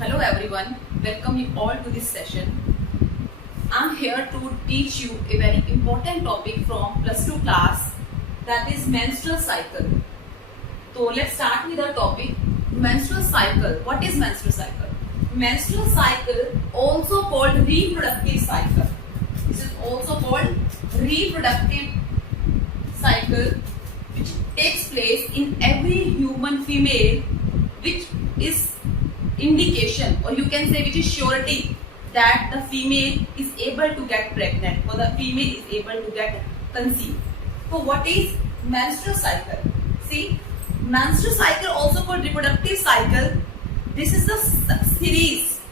Hello everyone, welcome you all to this session. I'm here to teach you a very important topic from plus 2 class, that is menstrual cycle. So let's start with the topic menstrual cycle. What is menstrual cycle? Menstrual cycle, also called reproductive cycle. This is also called reproductive cycle, which takes place in every human female, which is indication, or you can say which is surety that the female is able to get pregnant or the female is able to get conceived. So what is menstrual cycle? See, menstrual cycle, also called reproductive cycle, this is a series.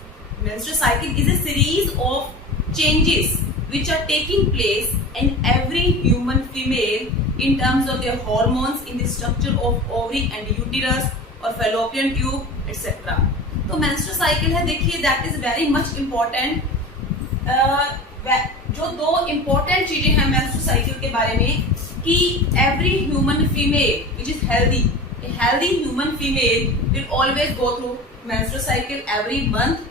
Menstrual cycle is a series of changes which are taking place in every human female in terms of their hormones, in the structure of ovary and uterus or fallopian tube, etc. तो menstrual cycle है, देखिए that is very much important. जो दो important चीजें हैं menstrual cycle के बारे में कि every human female which is healthy, a healthy human female will always go through menstrual cycle every month.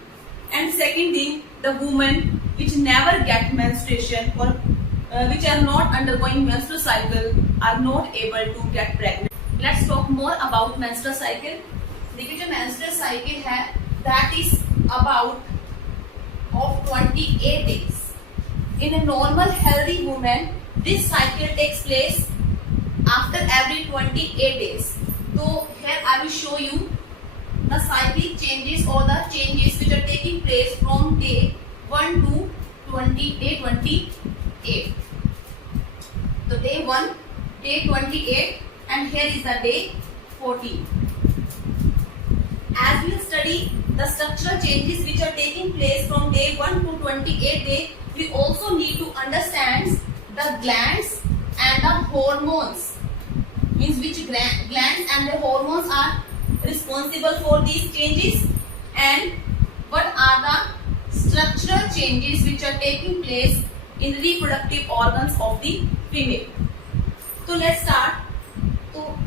And second thing, the women which never get menstruation or which are not undergoing menstrual cycle are not able to get pregnant. Let's talk more about menstrual cycle. देखिए जो menstrual cycle है that is about of 28 days. In a normal healthy woman, this cycle takes place after every 28 days. So here I will show you the cyclic changes or the changes which are taking place from day 1 to day 28. So day 1, day 28, and here is the day 14. As we study the structural changes which are taking place from day 1 to 28 day, we also need to understand the glands and the hormones. Means which glands and the hormones are responsible for these changes, and what are the structural changes which are taking place in reproductive organs of the female. So let's start. So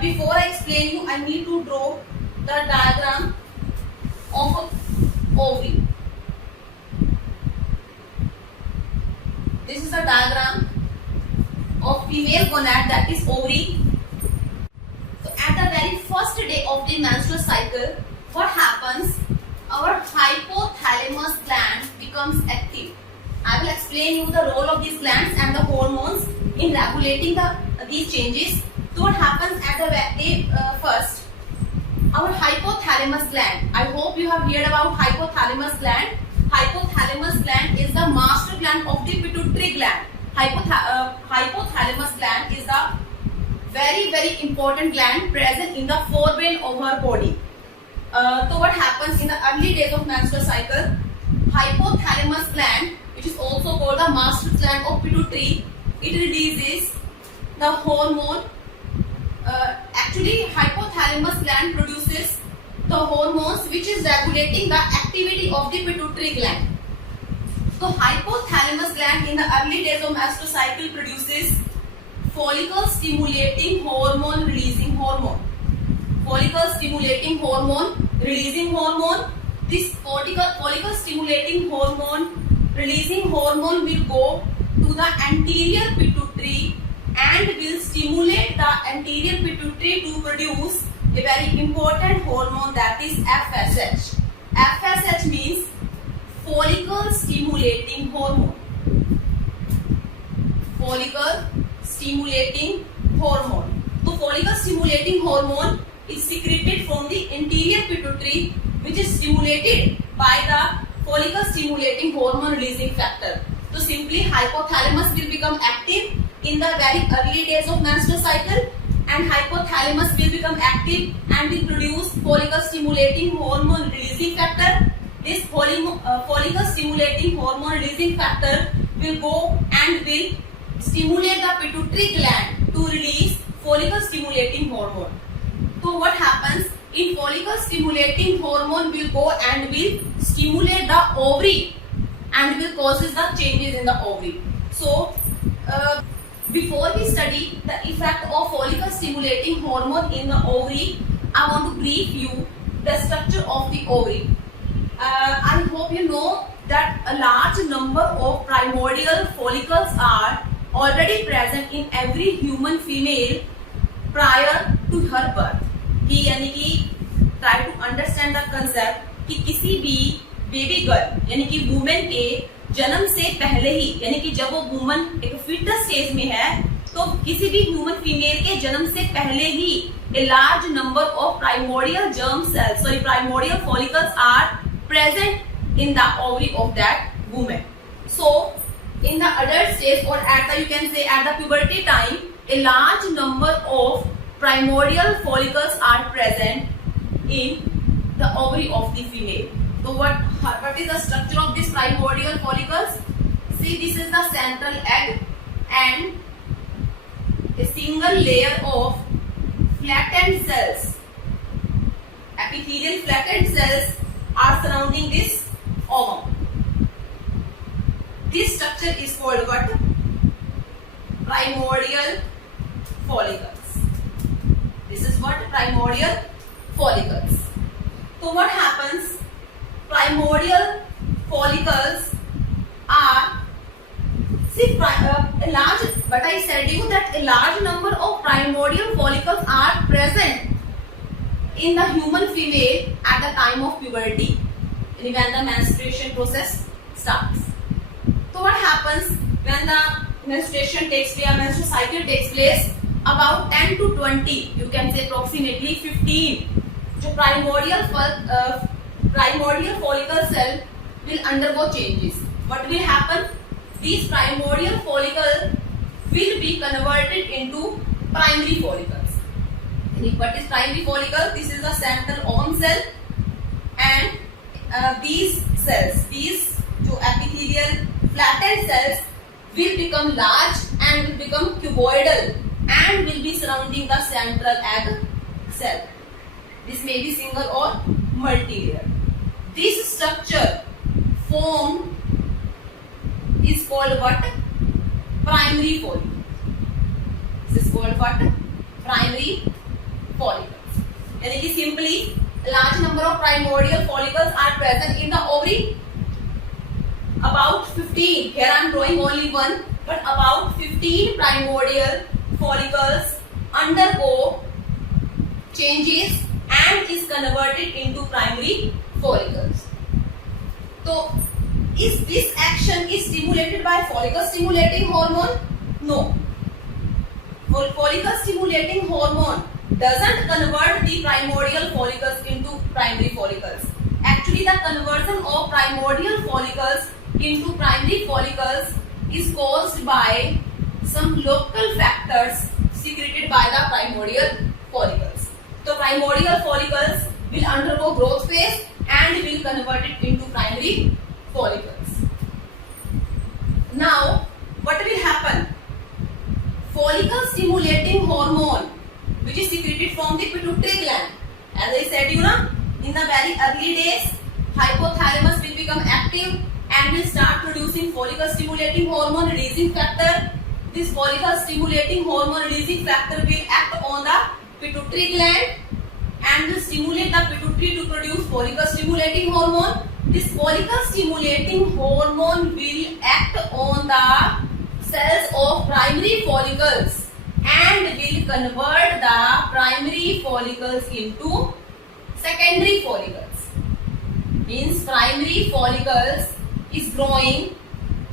before I explain you, I need to draw the diagram of ovary. This is the diagram of female gonad, that is ovary. So at the very first day of the menstrual cycle, what happens? Our hypothalamus gland becomes active. I will explain you the role of these glands and the hormones in regulating these changes. So what happens at the day first? Our hypothalamus gland. I hope you have heard about hypothalamus gland. Hypothalamus gland is the master gland of the pituitary gland. Hypothalamus gland is the very important gland present in the forebrain of our body. So what happens in the early days of menstrual cycle? Hypothalamus gland, which is also called the master gland of pituitary, it releases the hormone. Actually, hypothalamus gland produces the hormones which is regulating the activity of the pituitary gland. So hypothalamus gland in the early days of menstrual cycle produces follicle stimulating hormone releasing hormone. Follicle stimulating hormone releasing hormone. This follicle stimulating hormone releasing hormone will go to the anterior pituitary and will stimulate the anterior pituitary to produce a very important hormone, that is FSH. FSH means follicle stimulating hormone. Follicle stimulating hormone. So follicle stimulating hormone is secreted from the anterior pituitary, which is stimulated by the follicle stimulating hormone releasing factor. So simply hypothalamus will become active in the very early days of menstrual cycle, and hypothalamus will become active and will produce follicle stimulating hormone releasing factor. This follicle stimulating hormone releasing factor will go and will stimulate the pituitary gland to release follicle stimulating hormone. So what happens? In follicle stimulating hormone will go and will stimulate the ovary and will causes the changes in the ovary. So before we study the effect of follicle stimulating hormone in the ovary, I want to brief you the structure of the ovary. I hope you know that a large number of primordial follicles are already present in every human female prior to her birth. कि यानी कि try to understand the concept कि किसी भी baby girl यानी कि women के जन्म से पहले ही यानी कि जब वो वुमन एक फीटस स्टेज में है तो किसी भी ह्यूमन फीमेल के जन्म से पहले ही a large number of primordial germ cells, sorry, primordial follicles are present in the ovary of that woman. So, in the adult stage or at the, you can say at the puberty time, a large number of primordial follicles are present in the ovary of the female. So, what is the structure of these primordial follicles? See, this is the central egg and a single layer of flattened cells, epithelial flattened cells are surrounding this ovum. This structure is called what? Primordial follicles. This is what? Primordial follicles. So what happens? Primordial follicles are a large, but I said you that a large number of primordial follicles are present in the human female at the time of puberty when the menstruation process starts. So what happens when the menstruation takes place, menstrual cycle takes place? About 10 to 20, you can say approximately 15, जो primordial follicle cell will undergo changes. What will happen? These primordial follicles will be converted into primary follicles. What is primary follicle? This is the central ovum cell, and these cells, these epithelial flattened cells will become large and will become cuboidal and will be surrounding the central egg cell. This may be single or multi-layer. This structure formed is called what? Primary follicle. This is called what? Primary follicles. यानी कि simply a large number of primordial follicles are present in the ovary. About 15. Here I am drawing only one, but about 15 primordial follicles undergo changes and is converted into primary follicles. So, is this action is stimulated by follicle stimulating hormone? No. Follicle stimulating hormone doesn't convert the primordial follicles into primary follicles. Actually, the conversion of primordial follicles into primary follicles is caused by some local factors secreted by the primordial follicles. So, primordial follicles will undergo growth phase and will convert it into primary follicles. Now, what will happen? Follicle stimulating hormone, which is secreted from the pituitary gland. As I said, in the very early days, hypothalamus will become active and will start producing follicle stimulating hormone releasing factor. This follicle stimulating hormone releasing factor will act on the pituitary gland and will stimulate the pituitary to produce follicle stimulating hormone. This follicle stimulating hormone will act on the cells of primary follicles and will convert the primary follicles into secondary follicles. Means primary follicles is growing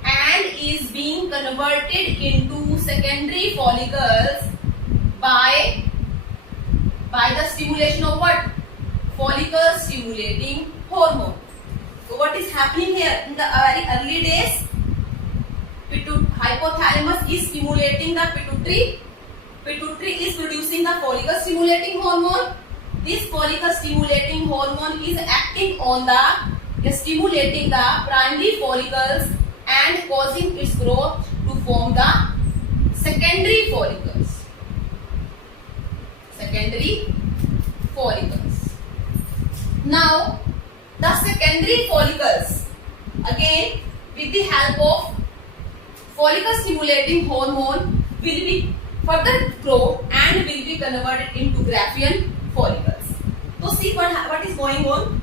and is being converted into secondary follicles by the stimulation of what? Follicle stimulating hormone. So what is happening here? In the very early days, hypothalamus is stimulating the pituitary. Pituitary is producing the follicle stimulating hormone. This follicle stimulating hormone is acting on stimulating the primary follicles and causing its growth to form the secondary follicles. Secondary follicles. Now, the secondary follicles, again with the help of follicle stimulating hormone, will be further grow and will be converted into Graafian follicles. तो So see what is going on.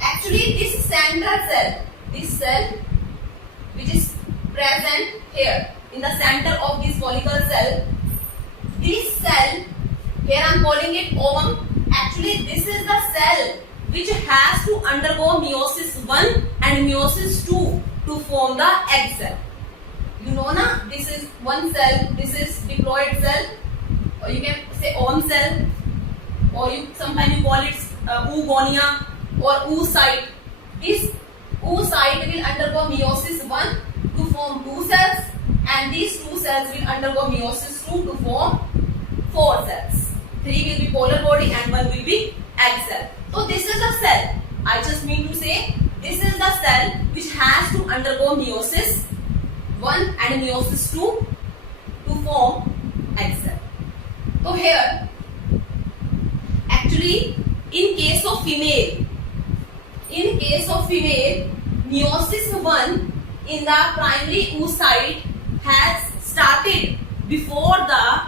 Actually, this central cell, this cell which is present here in the center of this follicle cell, this cell, here I am calling it ovum. Actually, this is the cell which has to undergo meiosis 1 and meiosis 2 to form the egg cell. You know na, this is one cell, this is diploid cell, or you can say ovum cell, or sometimes you call it oogonia or oocyte. This oocyte will undergo meiosis 1 to form 2 cells, and these 2 cells will undergo meiosis 2 to form 4 cells. 3 will be polar body and 1 will be egg cell. So this is a cell. I just mean to say this is the cell which has to undergo meiosis 1 and meiosis 2 to form egg cell. So here, actually, in case of female, meiosis 1 in the primary oocyte has started before the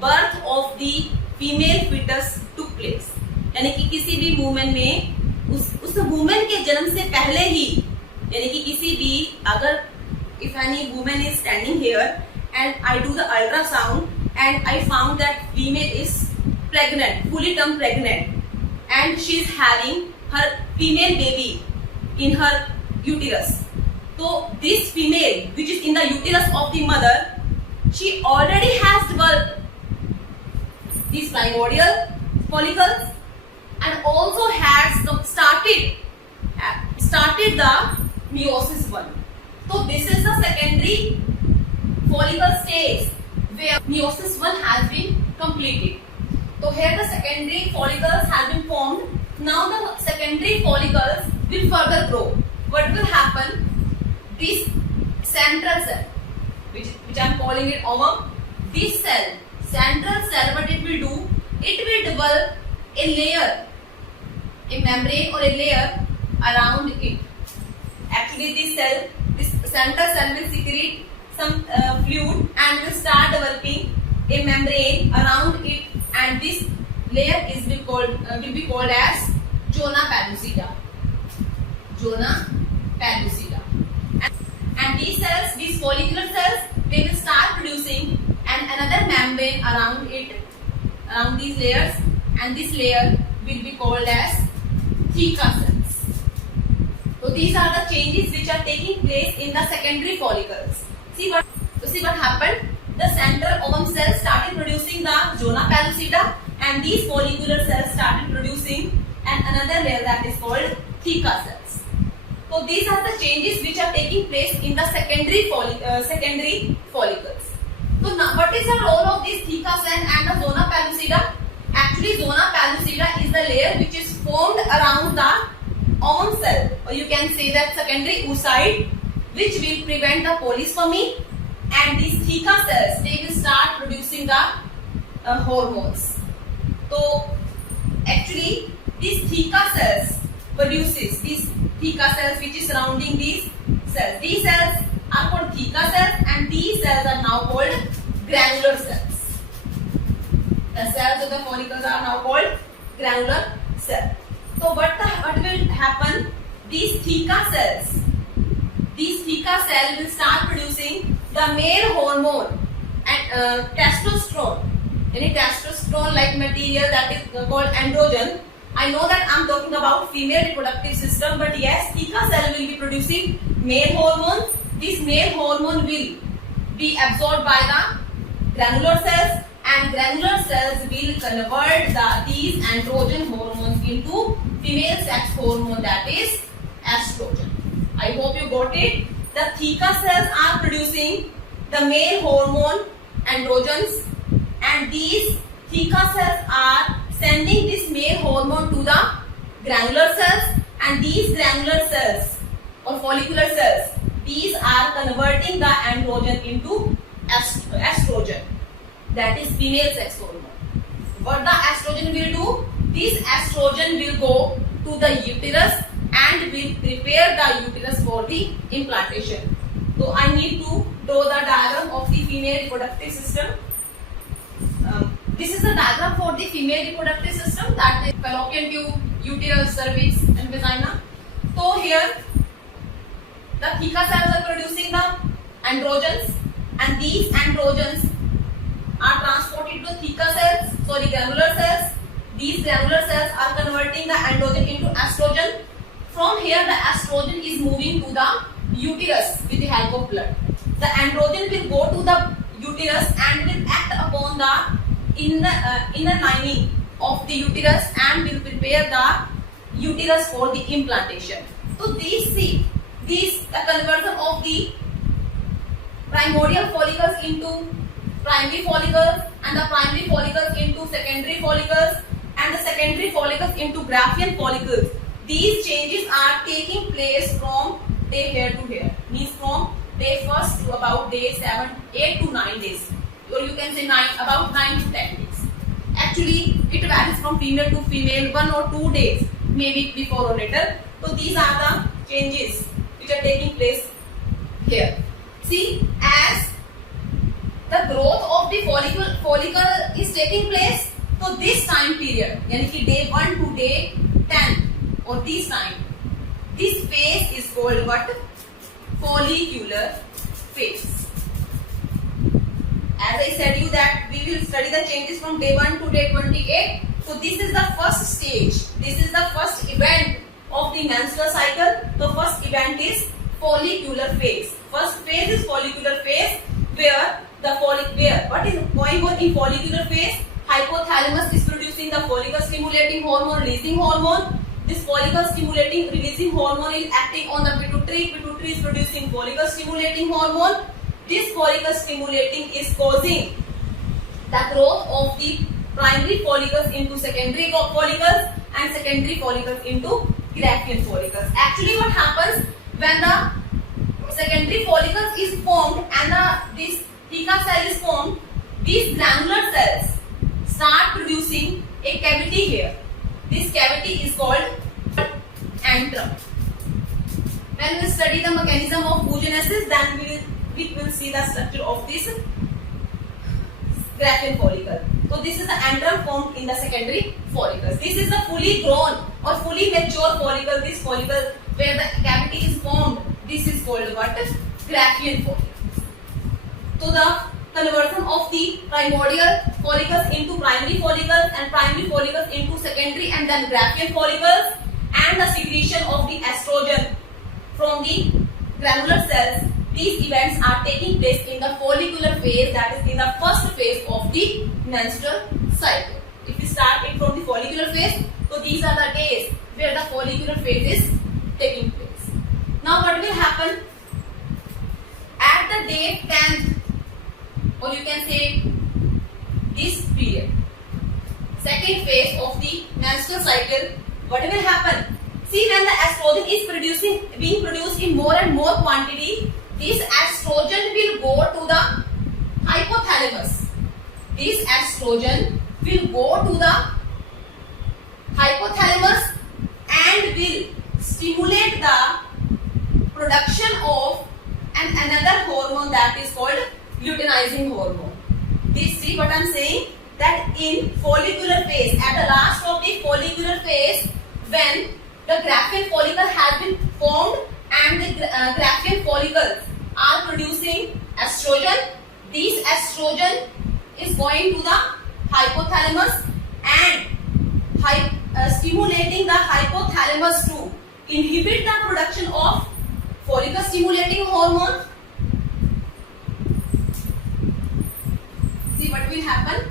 birth of the female fetus took place. यानी कि किसी भी women में उस women के जन्म से पहले ही, यानी कि किसी भी, अगर if any woman is standing here and I do the ultrasound and I found that female is pregnant, fully term pregnant, and she is having her female baby in her uterus. So this female which is in the uterus of the mother, she already has developed these primordial follicles and also has started the meiosis 1. So this is the secondary follicle stage where meiosis 1 has been completed. So here the secondary follicles have been formed. Now the secondary follicles will further grow. What will happen? This central cell, which I am calling it ovum, this cell, central cell, what it will do? It will develop a layer, a membrane or a layer around it. Actually, this central cell will secrete some fluid and will start developing a membrane around it, and this layer will be called as zona pellucida. Zona pellucida. And these cells, these follicular cells, they will start producing another membrane around it, around these layers, and this layer will be called as theca cells. So these are the changes which are taking place in the secondary follicles. See what happened? The central ovum cell started producing the zona pellucida, and these follicular cells started producing another layer that is called theca cells. So these are the changes which are taking place in the secondary follicles. So now, what is the role of this theca cell and the zona pellucida? Actually, zona pellucida is the layer which is formed around the ovum cell, or you can say that secondary oocyte, which will prevent the polyspermy, and these theca cells, they will start producing the hormones. So actually, these theca cells produces these theca cells which is surrounding these cells. These cells are called theca cells, and these cells are now called granular cells. The cells of the follicles are now called granular cells. So what will happen? These theca cells will start producing the male hormone and testosterone. Any testosterone like material that is called androgen. I know that I am talking about female reproductive system, but yes, theca cell will be producing male hormone. This male hormone will be absorbed by the granular cells, and granular cells will convert these androgen hormones into female sex hormone, that is estrogen. I hope you got it. The theca cells are producing the male hormone androgens, and these theca cells are sending this male hormone to the granular cells, and these granular cells or follicular cells, these are converting the androgen into estrogen, that is female sex hormone. What the estrogen will do? This estrogen will go to the uterus and will prepare the uterus for the implantation. So I need to draw the diagram of the female reproductive system. This is a diagram for the female reproductive system, that is fallopian tube, uterus, cervix and vagina. So here the theca cells are producing the androgens, and these androgens are transported to granular cells. These granular cells are converting the androgen into estrogen. From here the estrogen is moving to the uterus with the help of blood. The androgen will go to the uterus and will act upon the inner lining of the uterus and will prepare the uterus for the implantation. So the conversion of the primordial follicles into primary follicles, and the primary follicles into secondary follicles, and the secondary follicles into Graafian follicles. These changes are taking place from day hair to hair, means from day 1st to about day 8 to 9 days, or you can say about 9 to 10 days. Actually, it varies from female to female, 1 or 2 days, maybe before or later. So these are the changes which are taking place here. See, as the growth of the follicle is taking place, so this time period, यानी कि day 1 to day 10, or this time, this phase is called what? Follicular phase. As I said you that we will study the changes from day 1 to day 28. So this is the first stage. This is the first event of the menstrual cycle. The first event is follicular phase. First phase is follicular phase, where what is going on in follicular phase? Hypothalamus is producing the follicle stimulating hormone, releasing hormone. This follicle stimulating releasing hormone is acting on the pituitary. Pituitary is producing follicle stimulating hormone. This follicle stimulating is causing the growth of the primary follicles into secondary follicles and secondary follicles into Graafian follicles. Actually, what happens when the secondary follicles is formed and this theca cell is formed, these granular cells start producing a cavity here. This cavity is called antrum. When we study the mechanism of oogenesis, then we will see the structure of this Graafian follicle. So this is the antrum formed in the secondary follicles. This is the fully grown or fully mature follicle. This follicle where the cavity is formed, this is called what? Graafian follicle. So the conversion of the primordial follicles into primary follicles and primary follicles into secondary and then Graafian follicles, and the secretion of the estrogen from the granular cells. These events are taking place in the follicular phase, that is in the first phase of the menstrual cycle. If we start it from the follicular phase, so these are the days where the follicular phase is taking place. Now what will happen? At the day 10th, or you can say this period, second phase of the menstrual cycle, what will happen? See, when the estrogen is being produced in more and more quantity, this estrogen will go to the hypothalamus. This estrogen will go to the hypothalamus and will stimulate the production of another hormone that is called luteinizing hormone. See what I am saying? That in follicular phase, at the last of the follicular phase, when the Graafian follicle has been formed and the Graafian follicles are producing estrogen, this estrogen is going to the hypothalamus and stimulating the hypothalamus to inhibit the production of follicle stimulating hormone. See what will happen?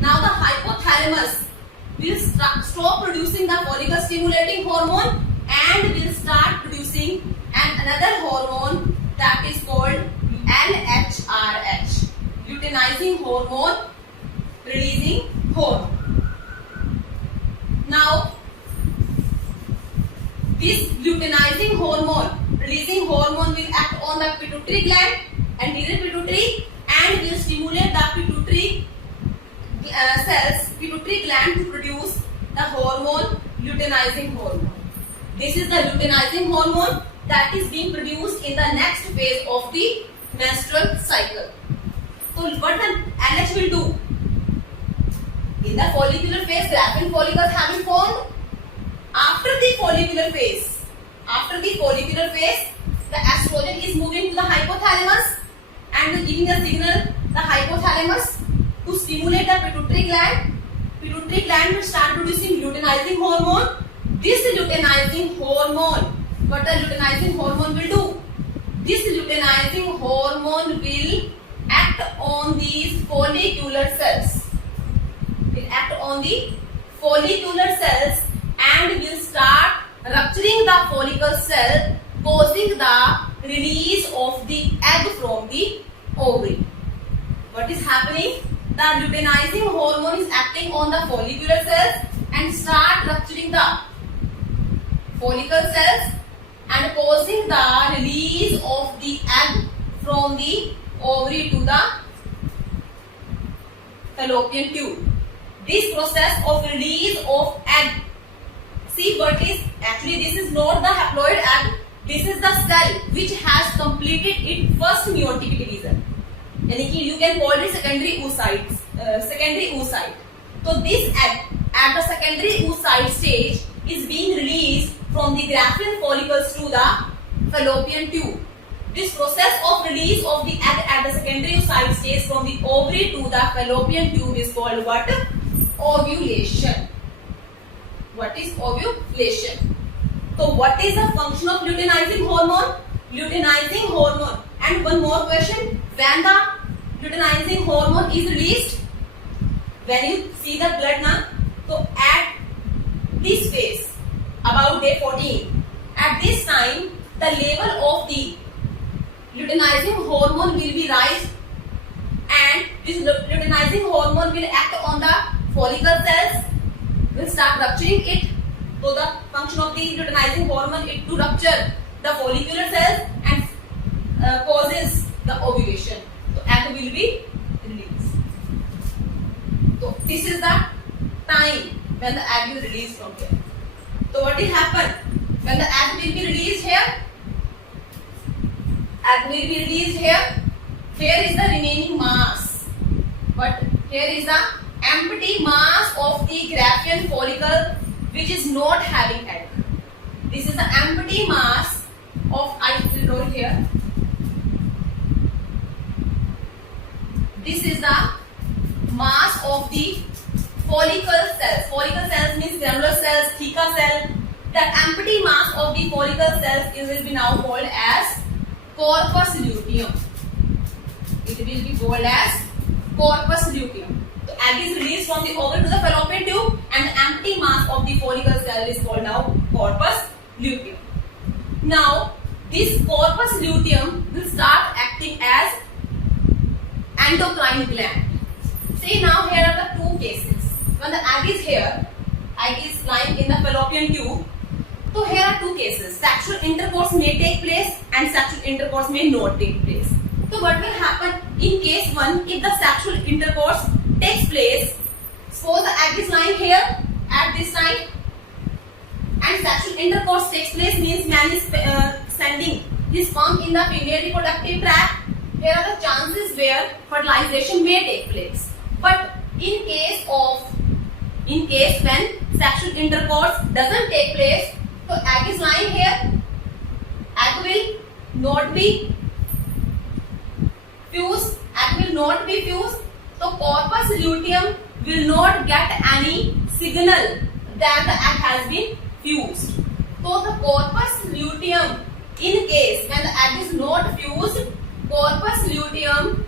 Now the hypothalamus will stop producing the follicle stimulating hormone and will start producing another hormone that is called LHRH, luteinizing hormone releasing hormone. Now this luteinizing hormone releasing hormone will act on the pituitary gland, anterior pituitary, and will stimulate the pituitary pituitary gland to produce the hormone luteinizing hormone. This is the luteinizing hormone that is being produced in the next phase of the menstrual cycle. So what the LH will do? In the follicular phase, graphene follicles have been formed. After the follicular phase, the estrogen is moving to the hypothalamus and giving a signal the hypothalamus to stimulate the pituitary gland. Pituitary gland will start producing luteinizing hormone. This luteinizing hormone, what the luteinizing hormone will do? This luteinizing hormone will act on these follicular cells. Will act on the follicular cells and will start rupturing the follicle cell, causing the release of the egg from the ovary. What is happening? The luteinizing hormone is acting on the follicular cells and start rupturing the follicle cells and causing the release of the egg from the ovary to the fallopian tube. This process of release of egg, see what is actually, this is not the haploid egg, this is the cell which has completed its first meiotic division. You can call it secondary oocyte. So this egg at the secondary oocyte stage is being released from the graphene follicles to the fallopian tube. This process of release of the egg at the secondary oocyte stage from the ovary to the fallopian tube is called what? Ovulation. What is ovulation? So what is the function of luteinizing hormone? Luteinizing hormone. And one more question, when the luteinizing hormone is released, when you see the blood now, so at this phase, about day 14, at this time the level of the luteinizing hormone will be raised and this luteinizing hormone will act on the follicle cells, will start rupturing it. So the function of the luteinizing hormone is to rupture the follicular cells and causes the ovulation. So egg will be released. So this is the time when the egg is released from here. So what will happen when the egg will be released here? Egg will be released here. Here is the remaining mass, but here is the empty mass of the graphene follicle which is not having egg. This is the empty mass of, I will draw here. This is the mass of the follicle cells. Follicle cells means granular cells, theca cell. The empty mass of the follicle cells will be now called as corpus luteum. It will be called as corpus luteum. The egg is released from the ovary to the fallopian tube and the empty mass of the follicle cell is called now corpus luteum. Now this corpus luteum will start acting as endocrine gland. See, now here are the two cases. When the egg is here, egg is lying in the fallopian tube. So here are two cases. Sexual intercourse may take place and sexual intercourse may not take place. So what will happen in case 1, if the sexual intercourse takes place, suppose the egg is lying here at this side and sexual intercourse takes place means man is sending his sperm in the female reproductive tract. Here are the chances where fertilization may take place. But in case when sexual intercourse doesn't take place, so egg is lying here, egg will not be fused, so corpus luteum will not get any signal that the egg has been fused. So the corpus luteum, in case when the egg is not fused, corpus luteum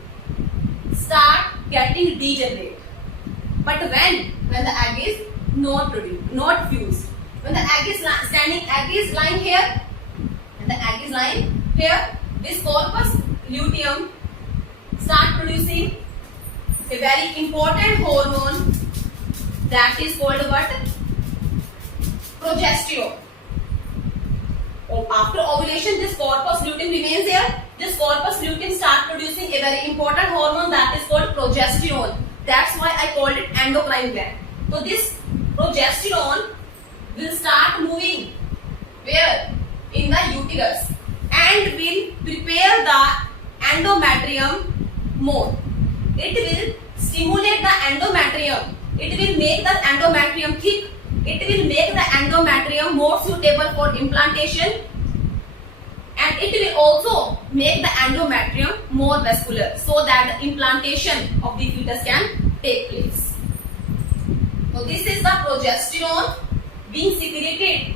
start getting degenerate. But when the egg is not fused, when the egg is lying here, and the egg is lying here, this corpus luteum start producing a very important hormone that is called what? Progesterone. After ovulation, this corpus luteum remains here. This corpus luteum start producing a very important hormone that is called progesterone. That's why I called it endocrine gland. So this progesterone will start moving where? In the uterus and will prepare the endometrium more. It will stimulate the endometrium It will make the endometrium thick. It will make the endometrium more suitable for implantation, and it will also make the endometrium more vascular so that the implantation of the fetus can take place. So this is the progesterone being secreted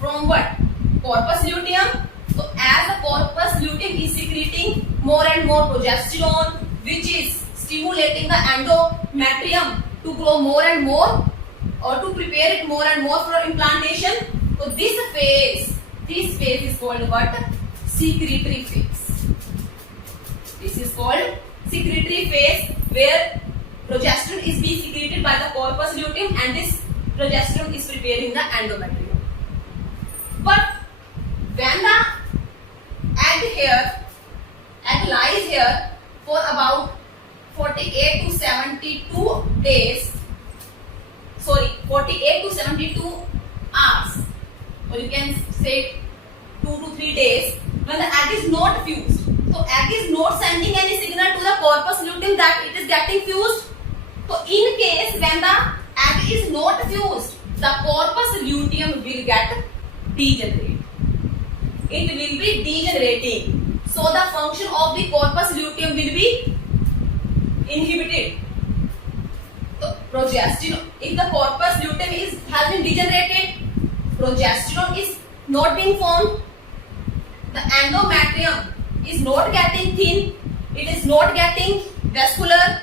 from what? Corpus luteum. So as the corpus luteum is secreting more and more progesterone, which is stimulating the endometrium to grow more and more, or to prepare it more and more for implantation. So this phase is called what? Secretory phase. This is called secretory phase, where progesterone is being secreted by the corpus luteum, and this progesterone is preparing the endometrium. But when the egg lies here for about 48 to 72 days, 48 to 72 hours, or you can say 2 to 3 days, when the egg is not fused. So egg is not sending any signal to the corpus luteum that it is getting fused. So in case when the egg is not fused, the corpus luteum will get degenerate. It will be degenerating. So the function of the corpus luteum will be inhibited. So progesterone, if the corpus luteum has been degenerated, progesterone is not being formed, the endometrium is not getting thin, it is not getting vascular,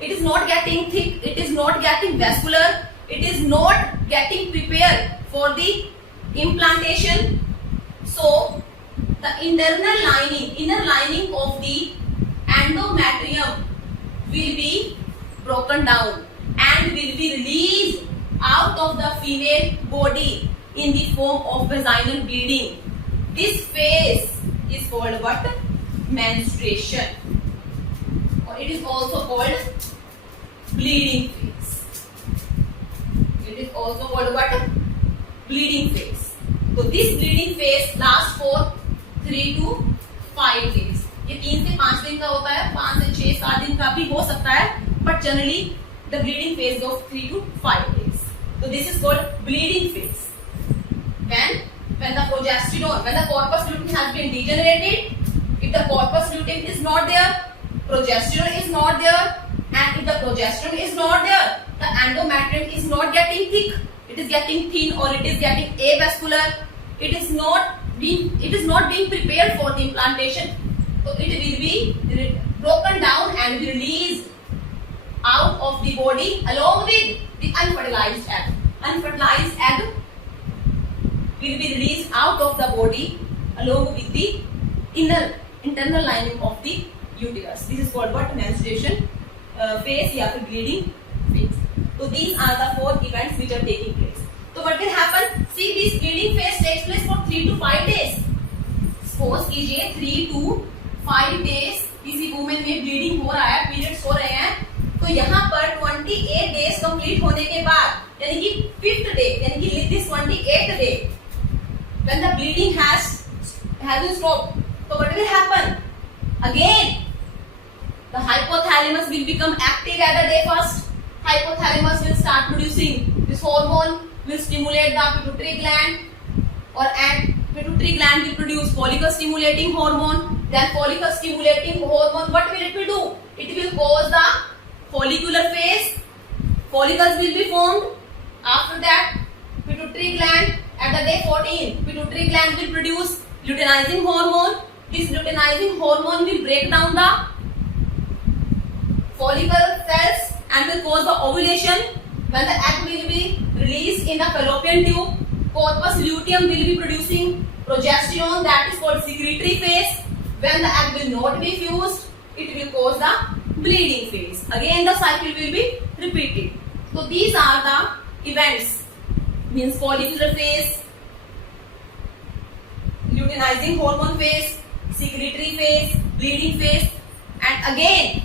it is not getting thick, it is not getting vascular, it is not getting prepared for the implantation. So the inner lining of the endometrium will be broken down and will be released out of the female body in the form of vaginal bleeding. This phase is called what? Menstruation, or it is also called bleeding phase. It is also called what? Bleeding phase. So this bleeding phase lasts for 3 to 5 days. ये 3 से 5 दिन का होता है, 5 से 6 7 दिन का भी हो सकता है, but generally the bleeding phase goes 3 to 5 days. So this is called bleeding phase. When the progesterone, when the corpus luteum has been degenerated, if the corpus luteum is not there, progesterone is not there, and if the progesterone is not there, the endometrium is not getting thick, it is getting thin, or it is getting avascular, it is not being prepared for the implantation. So it will be broken down and be released out of the body along with the unfertilized egg. Unfertilized egg will be released out of the body along with the internal lining of the uterus. This is called what? Menstruation phase या फिर bleeding phase. So these are the 4 events which are taking place. So what will happen? See, this bleeding phase takes place for 3 to 5 days. Suppose कीजिए 3 to 5 days किसी women में bleeding हो रहा है, periods हो रहे हैं, तो यहाँ पर 28 डेज कंप्लीट होने के बाद, यानी कि 5th डे, यानी कि this 28th day, when the bleeding has been stopped, so what will happen? Again, the hypothalamus will become active at the day first. Hypothalamus will start producing this hormone, will stimulate the pituitary gland, and pituitary gland will produce follicle stimulating hormone. Then follicle stimulating hormone, what will it do? It will cause the follicular phase. Follicles will be formed. After that, pituitary gland at the day 14, pituitary gland will produce luteinizing hormone. This luteinizing hormone will break down the follicle cells and will cause the ovulation. When the egg will be released in the fallopian tube, corpus luteum will be producing progesterone, that is called secretory phase. When the egg will not be fused, it will cause the bleeding phase. Again the cycle will be repeated. So these are the events, means follicular phase, luteinizing hormone phase, secretory phase, bleeding phase, and again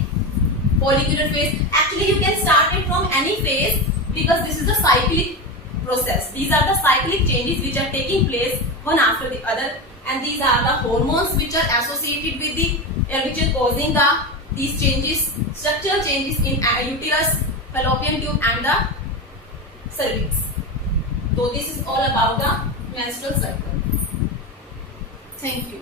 follicular phase. Actually you can start it from any phase because this is a cyclic process. These are the cyclic changes which are taking place one after the other, and these are the hormones which are associated with the which are causing these changes, structural changes in uterus, fallopian tube and the cervix. So this is all about the menstrual cycle. Thank you.